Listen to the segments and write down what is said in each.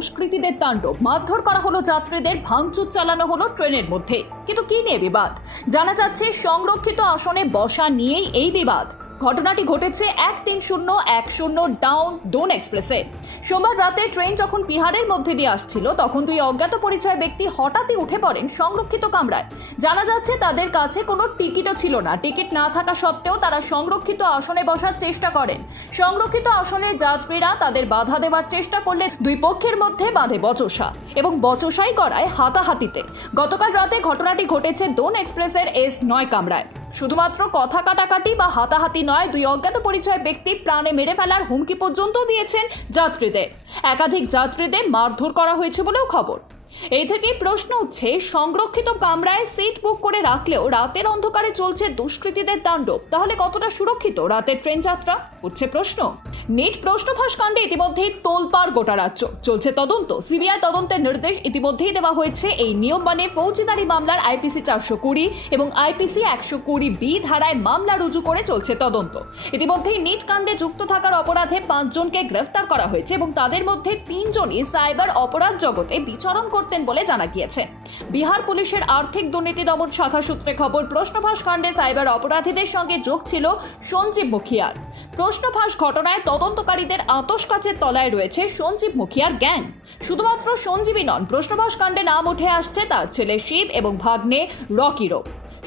দুষ্কৃতীদের তাণ্ডব। মারধর করা হলো যাত্রীদের, ভাঙচুর চালানো হলো ট্রেনের মধ্যে। কিন্তু কি নিয়ে বিবাদ? জানা যাচ্ছে, সংরক্ষিত আসনে বসা নিয়েই এই বিবাদ। ঘটনাটি ঘটেছে এক তিন শূন্য, এক শূন্য ডাউন দোন এক্সপ্রেসে সোমবার রাতে ট্রেন যখন বিহারের মধ্যে দিয়ে আসছিল, তখন দুই অজ্ঞাত পরিচয় ব্যক্তি হঠাৎই উঠে পড়েন সংরক্ষিত কামরায়। জানা যাচ্ছে, তাদের কাছে কোনো টিকিটও ছিল না। টিকিট না থাকা সত্ত্বেও তারা সংরক্ষিত আসনে বসার চেষ্টা করেন। সংরক্ষিত আসনে যাত্রীরা তাদের বাধা দেওয়ার চেষ্টা করলে দুই পক্ষের মধ্যে বাঁধে বচসা এবং বচসাই করায় হাতাহাতিতে। গতকাল রাতে ঘটনাটি ঘটেছে দোন এক্সপ্রেসের এস নয় কামরায়। শুধুমাত্র কথা কাটাকাটি বা হাতাহাতি নয়, দুই অজ্ঞাত পরিচয় ব্যক্তি প্রাণে মেরে ফেলার হুমকি পর্যন্ত দিয়েছেন যাত্রীদের। একাধিক যাত্রীদের মারধর করা হয়েছে বলেও খবর। এই থেকেই প্রশ্ন উঠছে, সংরক্ষিত কামরায় সিট বুক করে রাখলেও রাতের অন্ধকারে চলছে দুষ্কৃতীদের তাণ্ডব। তাহলে কতটা সুরক্ষিত রাতের ট্রেন যাত্রা? উঠছে প্রশ্ন। নিট প্রশ্নফাঁস কাণ্ডে ইতিমধ্যেই তোলপাড় গোটা রাজ্য। চলছে তদন্ত। সিবিআই তদন্তের নির্দেশ ইতিমধ্যেই দেওয়া হয়েছে। এই নিয়ম মানে ফৌজদারি মামলার আইপিসি চারশো কুড়ি এবং আইপিসি একশো কুড়ি বি ধারায় মামলা রুজু করে চলছে তদন্ত। ইতিমধ্যেই নিট কাণ্ডে যুক্ত থাকার অপরাধে পাঁচজনকে গ্রেফতার করা হয়েছে এবং তাদের মধ্যে তিনজনই সাইবার অপরাধ জগতে বিচরণ করতেন বলে জানা গিয়েছে। বিহার পুলিশের আর্থিক দুর্নীতি দমন শাখা সূত্রে খবর প্রশ্নফাঁস কাণ্ডে সাইবার অপরাধীদের সঙ্গে যোগ ছিল সঞ্জীব মুখিয়ার। প্রশ্নফাঁস ঘটনায় তদন্তকারীদের আতস কাচের তলায় রয়েছে সঞ্জীব মুখিয়ার গ্যাং। শুধুমাত্র সঞ্জীবী নন প্রশ্নফাঁস কাণ্ডে নাম উঠে আসছে তার ছেলে শিব এবং ভাগ্নে রকিরও।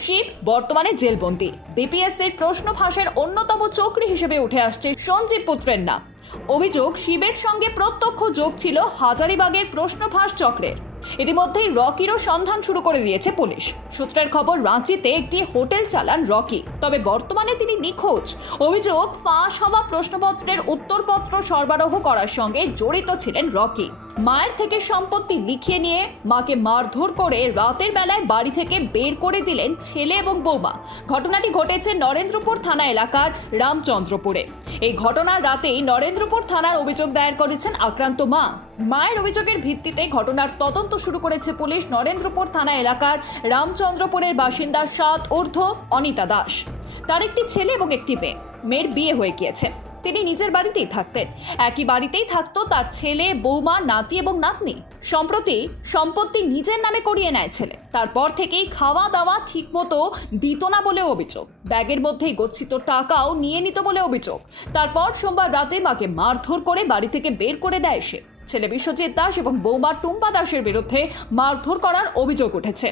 শিব বর্তমানে জেলবন্দি। বিপিএসসির প্রশ্ন ফাঁসের অন্যতম চক্রী হিসেবে উঠে আসছে সঞ্জীব পুত্রের নাম। অভিযোগ, শিবের সঙ্গে প্রত্যক্ষ যোগ ছিল হাজারিবাগের প্রশ্নফাঁস চক্রের। ইতিমধ্যেই রকিরও সন্ধান শুরু করে দিয়েছে পুলিশ। সূত্রের খবর, রাঁচিতে একটি হোটেল চালান রকি। তবে বর্তমানে তিনি নিখোঁজ। অভিযোগ, ফাঁস হওয়া প্রশ্নপত্রের উত্তরপত্র সরবরাহ করার সঙ্গে জড়িত ছিলেন রকি। মায়ের থেকে সম্পত্তি লিখিয়ে নিয়ে মাকে মারধর করে রাতের বেলায় বাড়ি থেকে বের করে দিলেন ছেলে এবং বৌমা। ঘটনাটি ঘটেছে নরেন্দ্রপুর থানা এলাকার রামচন্দ্রপুরে। এই ঘটনার রাতেই নরেন্দ্রপুর থানার অভিযোগ দায়ের করেছেন আক্রান্ত মা। মায়ের অভিযোগের ভিত্তিতে ঘটনার তদন্ত শুরু করেছে পুলিশ নরেন্দ্রপুর থানা এলাকার রামচন্দ্রপুরের বাসিন্দা সাত ঊর্ধ্ব অনিতা দাস। তার একটি ছেলে এবং একটি মেয়ে। মেয়ের বিয়ে হয়ে গিয়েছে। তিনি নিজের বাড়িতেই থাকতেন। একই বাড়িতেই থাকতো তার ছেলে, বৌমা, নাতি এবং নাতনি। সম্প্রতি সম্পত্তি নিজের নামে করিয়ে নেয় ছেলে। তারপর থেকেই খাওয়া দাওয়া ঠিকমতো দিত না বলে অভিযোগ। ব্যাগের মধ্যেই গচ্ছিত টাকাও নিয়ে নিত বলে অভিযোগ। তারপর সোমবার রাতে মাকে মারধর করে বাড়ি থেকে বের করে দেয় সে। ছেলে বিশ্বজিৎ দাস এবং বৌমা টুম্পা দাসের বিরুদ্ধে মারধর করার অভিযোগ উঠেছে।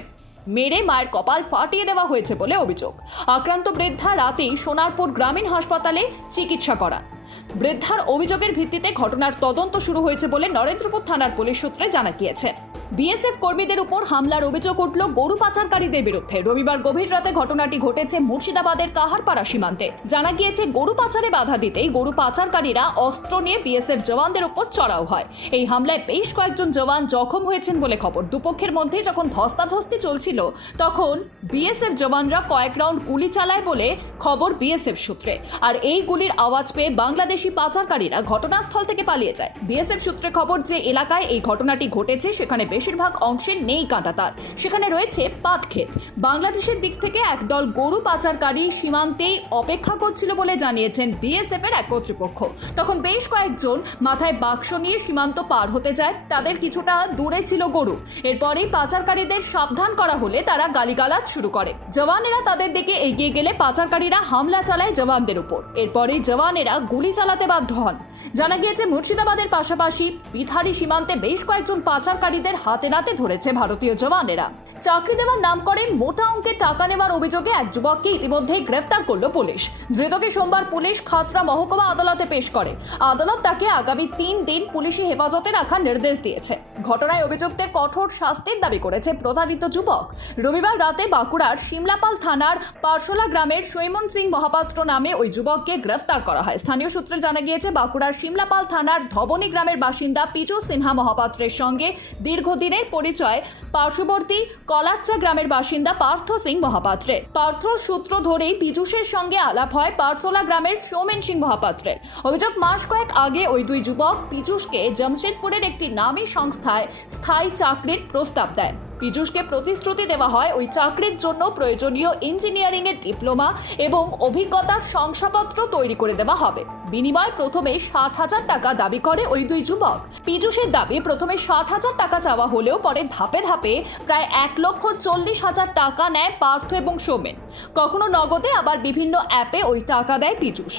মেরে মায়ের কপাল ফাটিয়ে দেওয়া হয়েছে বলে অভিযোগ। আক্রান্ত বৃদ্ধা রাতেই সোনারপুর গ্রামীণ হাসপাতালে চিকিৎসা করান। বৃদ্ধার অভিযোগের ভিত্তিতে ঘটনার তদন্ত শুরু হয়েছে বলে নরেন্দ্রপুর থানার পুলিশ সূত্রে জানা গিয়েছে। বিএসএফ কর্মীদের উপর হামলার অভিযোগ উঠল গরু পাচারকারীদের বিরুদ্ধে। রবিবার গভীর রাতে ঘটনাটি ঘটেছে মুর্শিদাবাদের কাহারপাড়া সীমান্তে। জানা গিয়েছে, গরু পাচারে বাধা দিতেই গরু পাচারকারীরা অস্ত্র নিয়ে বিএসএফ জওয়ানদের উপর চড়াও হয়। এই হামলায় বেশ কয়েকজন জওয়ান জখম হয়েছেন বলে খবর। দুপক্ষের মধ্যে যখন ধস্তাধস্তি চলছিল, তখন বিএসএফ জওয়ানরা কয়েক রাউন্ড গুলি চালায় বলে খবর বিএসএফ সূত্রে। আর এই গুলির আওয়াজ পেয়ে বাংলাদেশি পাচারকারীরা ঘটনাস্থল থেকে পালিয়ে যায়। বিএসএফ সূত্রে খবর যে এলাকায় এই ঘটনাটি ঘটেছে, সেখানে বেশিরভাগ অংশে নেই কাঁটাতার। সেখানে রয়েছে পাটক্ষেত বাংলাদেশের দিক থেকে একদল গরু পাচারকারী সীমান্তেই অপেক্ষা করছিল বলে জানিয়েছেন বিএসএফ এর এক কর্তৃপক্ষ। তখন বেশ কয়েকজন মাথায় বাক্স নিয়ে সীমান্ত পার হতে যায়। তাদের কিছুটা দূরে ছিল গরু। এরপরেই পাচারকারীদের সাবধান করা হলে তারা গালিগালাজ শুরু করে। জওয়ানেরা তাদের দিকে এগিয়ে গেলে পাচারকারীরা হামলা চালায় জওয়ানদের উপর। এরপরেই জওয়ানেরা গুলি চালাতে বাধ্য হন। জানা গিয়েছে, মুর্শিদাবাদের পাশাপাশি বিহারি সীমান্তে বেশ কয়েকজন পাচারকারীদের হাতে নাতে ধরেছে ভারতীয় জওয়ানেরা। চাকরি দেওয়ার নাম করে মোটা অঙ্কের টাকা নেওয়ার অভিযোগে এক যুবককে ইতিমধ্যেই গ্রেফতার করল পুলিশ। ধৃতকে সোমবার পুলিশ খাতরা মহকুমা আদালতে পেশ করে। আদালত তাকে আগামী তিন দিন পুলিশি হেফাজতে রাখার নির্দেশ দিয়েছে। ঘটনায় অভিযুক্তের কঠোর শাস্তির দাবি করেছে প্রতারিত যুবক। রবিবার রাতে বাঁকুড়ার সিমলাপাল থানার পারশোলা গ্রামের সৈমন সিং মহাপাত্র নামে ওই যুবককে গ্রেফতার করা হয়। স্থানীয় সূত্রে জানা গিয়েছে, বাঁকুড়ার সিমলাপাল থানার ধবনী গ্রামের বাসিন্দা পিচু সিনহা মহাপাত্রের সঙ্গে দীর্ঘদিনের পরিচয় পার্শ্ববর্তী কলাচ্চা গ্রামের বাসিন্দা পার্থ সিং মহাপাত্রের পার্থ সূত্র ধরেই পীযুষের সঙ্গে আলাপ হয় পার্সোলা গ্রামের সৌমেন সিং মহাপাত্রের। অভিযোগ, মাস কয়েক আগে ওই দুই যুবক পীযূষকে জামশেদপুরের একটি নামী সংস্থায় স্থায়ী চাকরির প্রস্তাব দেয়। পীযূষকে প্রতিশ্রুতি দেওয়া হয় ওই চাকরির জন্য প্রয়োজনীয় ইঞ্জিনিয়ারিং এর ডিপ্লোমা এবং অভিজ্ঞতার শংসাপত্র তৈরি করে দেওয়া হবে। বিনিময় প্রথমে ষাট হাজার টাকা দাবি করে ওই দুই যুবক। পীযূষের দাবি, প্রথমে ষাট হাজার টাকা চাওয়া হলেও পরে ধাপে ধাপে প্রায় এক লক্ষ চল্লিশ হাজার টাকা নেয় পার্থ এবং সোমেন। কখনো নগদে আবার বিভিন্ন অ্যাপে ওই টাকা দেয় পীযূষ।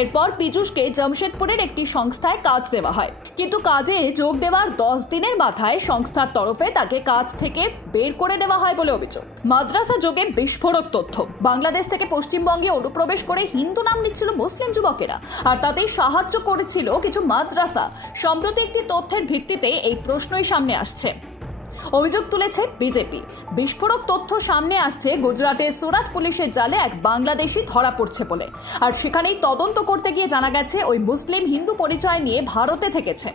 এরপর পীযূষকে জামশেদপুরের একটি সংস্থায় কাজ দেওয়া হয়। কিন্তু কাজে যোগ দেওয়ার দশ দিনের মাথায় সংস্থার তরফে তাকে কাজ থেকে বের করে দেওয়া হয় বলে অভিযোগ। মাদ্রাসা যোগে বিস্ফোরক তথ্য। বাংলাদেশ থেকে পশ্চিমবঙ্গে অনুপ্রবেশ করে হিন্দু নাম নিচ্ছিল মুসলিম যুবকেরা। আর তাতেই সাহায্য করেছিল কিছু মাদ্রাসা। সম্প্রতি একটি তথ্যের ভিত্তিতে এই প্রশ্নই সামনে আসছে। অভিযোগ তুলেছে বিজেপি। বিস্ফোরক তথ্য সামনে আসছে গুজরাটের সুরাত পুলিশের জালে এক বাংলাদেশি ধরা পড়ছে বলে। আর সেখানেই তদন্ত করতে গিয়ে জানা গেছে, ওই মুসলিম হিন্দু পরিচয় নিয়ে ভারতে থেকেছে।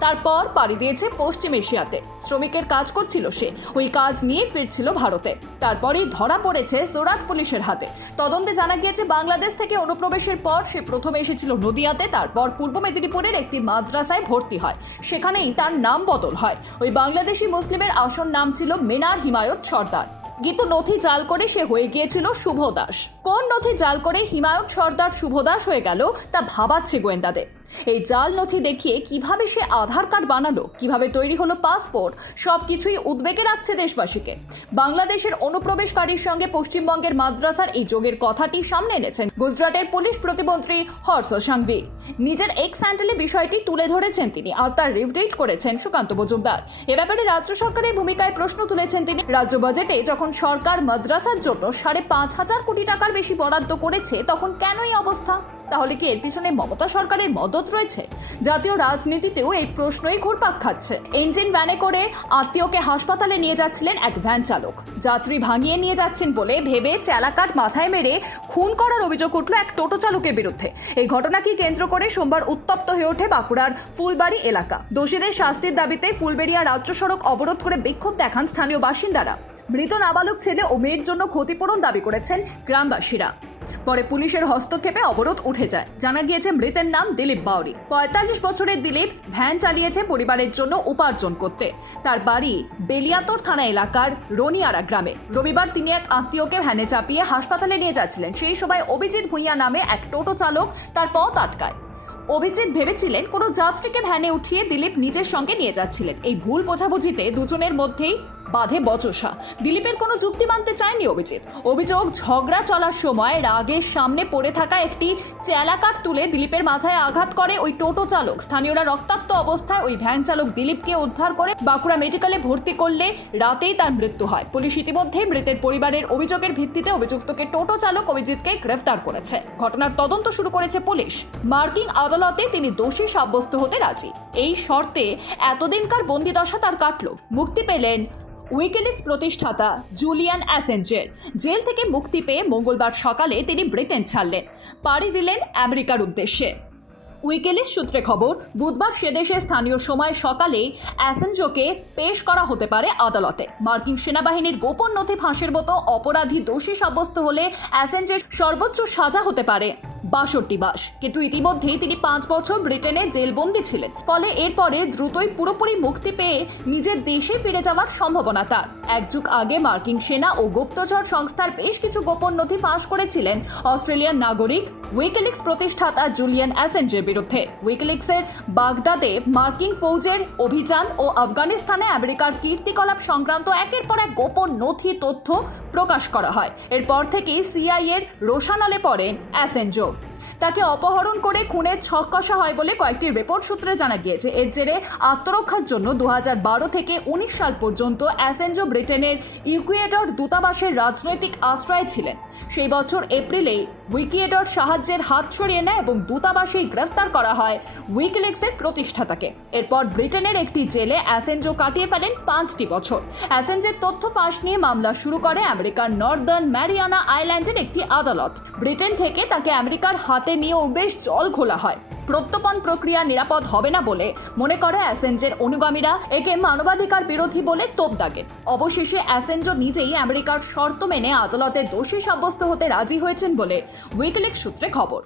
তারপর পাড়ি দিয়েছে পশ্চিম এশিয়াতে। শ্রমিকের কাজ করছিল সে। ওই কাজ নিয়ে ফিরছিল ভারতে। তারপরেই ধরা পড়েছে সুরাট পুলিশের হাতে। তদন্তে জানা গিয়েছে, বাংলাদেশ থেকে অনুপ্রবেশের পর সে প্রথমে এসেছিল নদিয়াতে, তারপর পূর্ব মেদিনীপুরের একটি মাদ্রাসায় ভর্তি হয়। সেখানেই তার নাম বদল হয়। ওই বাংলাদেশি মুসলিমের আসল নাম ছিল মেনার হিমায়ত সর্দার। কিন্তু নথি জাল করে সে হয়ে গিয়েছিল শুভ দাস। কোন নথি জাল করে হিমায়ত সর্দার শুভ দাস হয়ে গেল, তা ভাবাচ্ছে গোয়েন্দাদের। এই জাল নথি দেখিয়ে কীভাবে সে আধার কার্ড বানালো, কীভাবে তৈরি হলো পাসপোর্ট, সবকিছুই উদ্বেগে রাখছে দেশবাসীকে। বাংলাদেশের অনুপ্রবেশকারীর সঙ্গে পশ্চিমবঙ্গের মাদ্রাসার এই যোগের কথাটি সামনে এনেছেন গুজরাটের পুলিশ প্রতিমন্ত্রী হর্ষ সাংভি। নিজের এক্স হ্যান্ডেলে বিষয়টি তুলে ধরেছেন তিনি আর তার রিভডিট করেছেন সুকান্ত মজুমদার। এ ব্যাপারে রাজ্য সরকারের ভূমিকায় প্রশ্ন তুলেছেন তিনি, রাজ্য বাজেটে যখন সরকার মাদ্রাসার জন্য সাড়ে পাঁচ হাজার কোটি টাকার বেশি বরাদ্দ করেছে, তখন কেন এই অবস্থা? তাহলে কি এর পিছনে মমতা সরকারের মদত রয়েছে? জাতীয় রাজনীতিতেও এই প্রশ্নই ঘুরপাক খাচ্ছে। ইঞ্জিন ভ্যানে করে আত্মীয়কে হাসপাতালে নিয়ে যাচ্ছিলেন এক ভ্যান চালক। যাত্রী ভাঙিয়ে নিয়ে যাচ্ছেন বলে ভেবে চেলাকাট মাথায় মেরে খুন করার অভিযোগ উঠল এক টোটো চালকের বিরুদ্ধে। এই ঘটনাকে কেন্দ্র করে সোমবার উত্তপ্ত হয়ে ওঠে বাঁকুড়ার ফুলবাড়ি এলাকা। দোষীদের শাস্তির দাবিতে ফুলবেড়িয়া রাজ্য সড়ক অবরোধ করে বিক্ষোভ দেখান স্থানীয় বাসিন্দারা। মৃত নাবালক ছেলে ও মেয়ের জন্য ক্ষতিপূরণ দাবি করেছেন গ্রামবাসীরা। পরে পুলিশের হস্তক্ষেপে অবরোধ উঠে যায়। জানা গিয়েছে, মৃতের নাম দিলীপ বাউরি। পঁয়তাল্লিশ বছরের দিলীপ ভ্যান চালিয়েছে পরিবারের জন্য উপার্জন করতে। তার বাড়ি বেলিয়াতর থানা এলাকার রনিয়ারা গ্রামে। রবিবার তিনি এক আত্মীয়কে ভ্যানে চাপিয়ে হাসপাতালে নিয়ে যাচ্ছিলেন। সেই সময় অভিজিৎ ভূঁইয়া নামে এক টোটো চালক তার পথ আটকায়। অভিজিৎ ভেবেছিলেন, কোনো যাত্রীকে ভ্যানে উঠিয়ে দিলীপ নিজের সঙ্গে নিয়ে যাচ্ছিলেন। এই ভুল বোঝাবুঝিতে দুজনের মধ্যেই বাধে বচসা। দিলীপের কোনো যুক্তি মানতে চায়নি অভিজিৎ। অভিযোগ, ঝগড়া চলার সময় রাগের সামনে পড়ে থাকা একটি চেলাকাট তুলে দিলীপের মাথায় আঘাত করে ওই টোটো চালক। স্থানীয়রা রক্তাক্ত অবস্থায় ওই ভ্যান চালক দিলীপকে উদ্ধার করে বাঁকুড়া মেডিকেলে ভর্তি করলে রাতেই তার মৃত্যু হয়। পুলিশ ইতিমধ্যে মৃতের পরিবারের অভিযোগের ভিত্তিতে অভিযুক্তকে টোটো চালক অভিজিৎকে গ্রেফতার করেছে। ঘটনার তদন্ত শুরু করেছে পুলিশ। মার্কিং আদালতে তিনি দোষী সাব্যস্ত হতে রাজি। এই শর্তে এতদিনকার বন্দিদশা তার কাটল। মুক্তি পেলেন উইকিলিক্স প্রতিষ্ঠাতা জুলিয়ান অ্যাসেঞ্জের জেল থেকে মুক্তি পেয়ে মঙ্গলবার সকালে তিনি ব্রিটেন ছাড়লেন। পাড়ি দিলেন আমেরিকার উদ্দেশ্যে। উইকেলিস সূত্রে খবর, বুধবার সেদেশে স্থানীয় সময় সকালে অ্যাসেঞ্জোকে পেশ করা হতে পারে আদালতে। মার্কিন সেনাবাহিনীর গোপন নথি ফাঁসের মতো অপরাধী দোষী সাব্যস্ত হলে অ্যাসেঞ্জের সর্বোচ্চ সাজা হতে পারে বাষট্টি মাস কিন্তু ইতিমধ্যেই তিনি পাঁচ বছর ব্রিটেনে জেলবন্দি ছিলেন। ফলে এরপরে দ্রুতই পুরোপুরি মুক্তি পেয়ে নিজের দেশে ফিরে যাওয়ার সম্ভাবনা তার। এক যুগ আগে মার্কিন সেনা ও গুপ্তচর সংস্থার বেশ কিছু গোপন নথি ফাঁস করেছিলেন অস্ট্রেলিয়ার নাগরিক উইকিলিক্স প্রতিষ্ঠাতা জুলিয়ান অ্যাসেঞ্জের বিরুদ্ধে। উইকিলিক্সের বাগদাদে মার্কিন ফৌজের অভিযান ও আফগানিস্তানে আমেরিকার কীর্তিকলাপ সংক্রান্ত একের পর এক গোপন নথি, তথ্য প্রকাশ করা হয়। এরপর থেকেই সিআই এর রোশানালে পড়েন অ্যাসেঞ্জো তাকে অপহরণ করে খুনের ছক কষা হয় বলে কয়েকটি রিপোর্ট সূত্রে জানা গিয়েছে। এর জেরে আত্মরক্ষার জন্য দু হাজার বারো থেকে উনিশ সাল পর্যন্ত অ্যাসেঞ্জো ব্রিটেনের ইকুয়েডর দূতাবাসের রাজনৈতিক আশ্রয় ছিলেন। সেই বছর এপ্রিলে উইকিয়েডর সাহায্যের হাত ছড়িয়ে নেয় এবং দূতাবাসেই গ্রেফতার করা হয় উইকিলিক্সের প্রতিষ্ঠাতাকে। এরপর ব্রিটেনের একটি জেলে অ্যাসেঞ্জো কাটিয়ে ফেলেন পাঁচটি বছর। অ্যাসেঞ্জের তথ্য ফাঁস নিয়ে মামলা শুরু করে আমেরিকার নর্দার্ন ম্যারিয়ানা আইল্যান্ডের একটি আদালত। ব্রিটেন থেকে তাকে আমেরিকার হাতে নিয়েও বেশ জল খোলা হয়। প্রত্যর্পণ প্রক্রিয়া নিরাপদ হবে না বলে মনে করে অ্যাসেঞ্জের অনুগামীরা। একে মানবাধিকার বিরোধী বলে তোপ দাগেন অবশেষে অ্যাসেঞ্জো নিজেই আমেরিকার শর্ত মেনে আদালতে দোষী সাব্যস্ত হতে রাজি হয়েছেন বলে উইকলিক সূত্রে খবর।